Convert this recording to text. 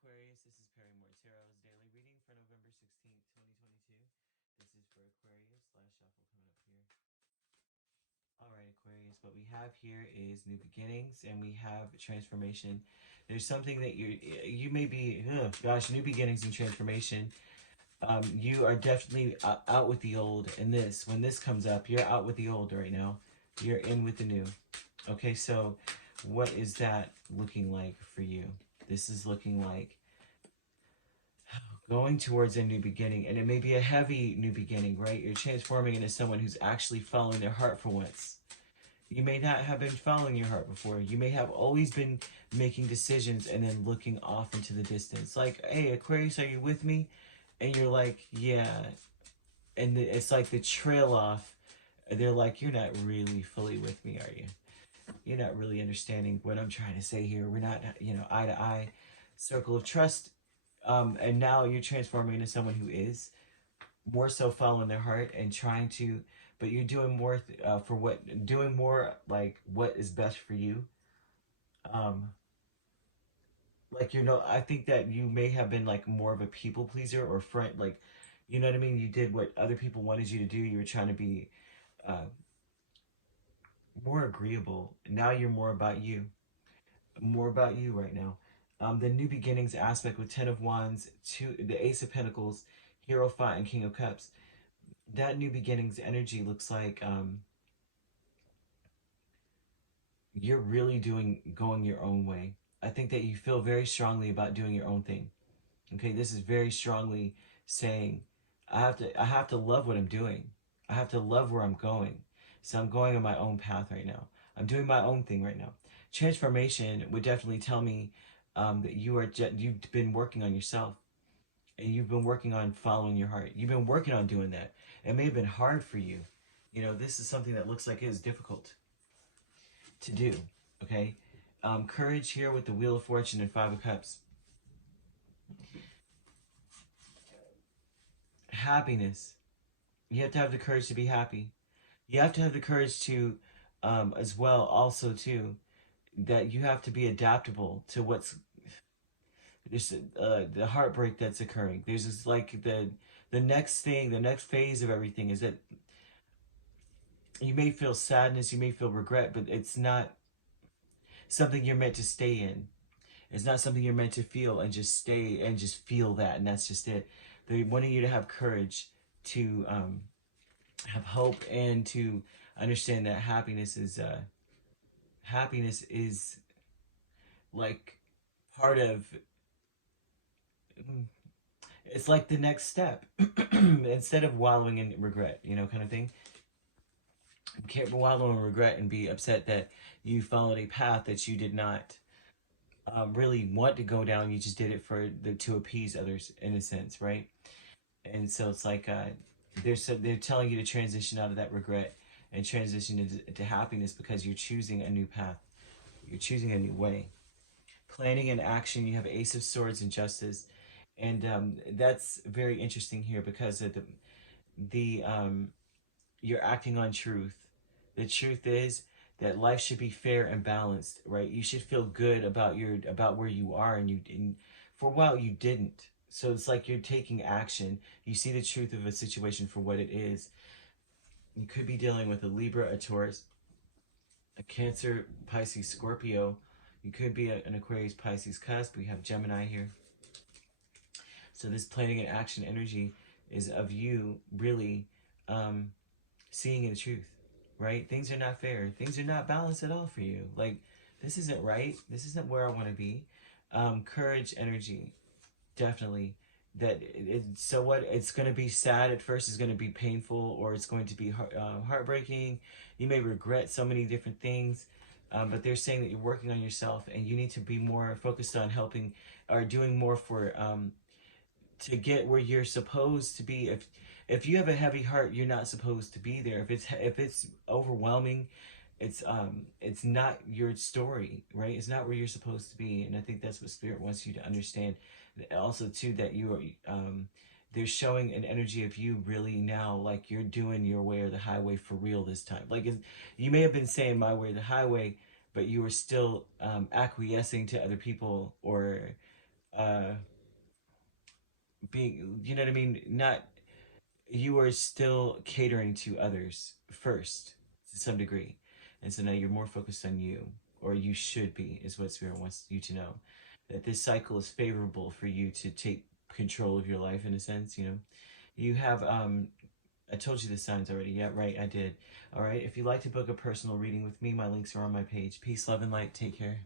Aquarius, this is Perrymore Tarot's daily reading for November 16th, 2022. This is for Aquarius. Last shuffle coming up here. Alright, Aquarius, what we have here is new beginnings and we have transformation. There's something that you may be, new beginnings and transformation. You are definitely out with the old, and when this comes up, you're out with the old right now. You're in with the new. Okay, so what is that looking like for you? This is looking like going towards a new beginning, and it may be a heavy new beginning, right? You're transforming into someone who's actually following their heart for once. You may not have been following your heart before. You may have always been making decisions and then looking off into the distance. Like, hey, Aquarius, are you with me? And you're like, yeah. And it's like the trail off. They're like, you're not really fully with me, are you? You're not really understanding what I'm trying to say here. We're not, eye to eye. Circle of trust. And now you're transforming into someone who is more so following their heart and trying to, but you're doing more doing more like what is best for you. Like, I think that you may have been like more of a people pleaser or friend, like, you know what I mean? You did what other people wanted you to do. You were trying to be more agreeable. Now you're more about you right now. The new beginnings aspect with 10 of Wands, the Ace of Pentacles, Hierophant, and King of Cups. That new beginnings energy looks like you're really going your own way. I think that you feel very strongly about doing your own thing. Okay, this is very strongly saying, I have to love what I'm doing. I have to love where I'm going. So I'm going on my own path right now. I'm doing my own thing right now. Transformation would definitely tell me that you've been working on yourself and you've been working on following your heart. You've been working on doing that. It may have been hard for you. This is something that looks like it is difficult to do. Okay, courage here with the Wheel of Fortune and Five of Cups. Happiness. You have to have the courage to be happy. You have to have the courage to, as well, also too, that you have to be adaptable to what's the heartbreak that's occurring. There's this like the next thing, the next phase of everything is that you may feel sadness, you may feel regret, but it's not something you're meant to stay in. It's not something you're meant to feel and just stay and just feel that, and that's just it. They wanting you to have courage to have hope and to understand that happiness is like part of it's like the next step instead of wallowing in regret, kind of thing. You can't wallow in regret and be upset that you followed a path that you did not really want to go down. You just did it to appease others, in a sense, right? And so it's like they're telling you to transition out of that regret and transition into happiness because you're choosing a new path. You're choosing a new way. Planning and action, you have Ace of Swords and Justice. And that's very interesting here because of you're acting on truth. The truth is that life should be fair and balanced, right? You should feel good about where you are, and for a while you didn't. So it's like you're taking action. You see the truth of a situation for what it is. You could be dealing with a Libra, a Taurus, a Cancer, Pisces, Scorpio. You could be an Aquarius, Pisces cusp. We have Gemini here. So this planning and action energy is of you really seeing the truth, right? Things are not fair. Things are not balanced at all for you. Like, this isn't right. This isn't where I want to be. Courage energy, definitely. So what? It's going to be sad at first. It's going to be painful, or it's going to be heartbreaking. You may regret so many different things. But they're saying that you're working on yourself and you need to be more focused on helping or doing more for to get where you're supposed to be. If you have a heavy heart, you're not supposed to be there. If it's overwhelming, it's not your story, right? It's not where you're supposed to be. And I think that's what Spirit wants you to understand. Also too, that you are they're showing an energy of you really now, like you're doing your way or the highway for real this time. Like, you may have been saying my way or the highway, but you were still acquiescing to other people or being, you know what I mean? Not, you are still catering to others first to some degree. And so now you're more focused on you, or you should be, is what Spirit wants you to know. That this cycle is favorable for you to take control of your life in a sense, you know. You have, I told you the signs already. Yeah, right, I did. All right, if you'd like to book a personal reading with me, my links are on my page. Peace, love, and light. Take care.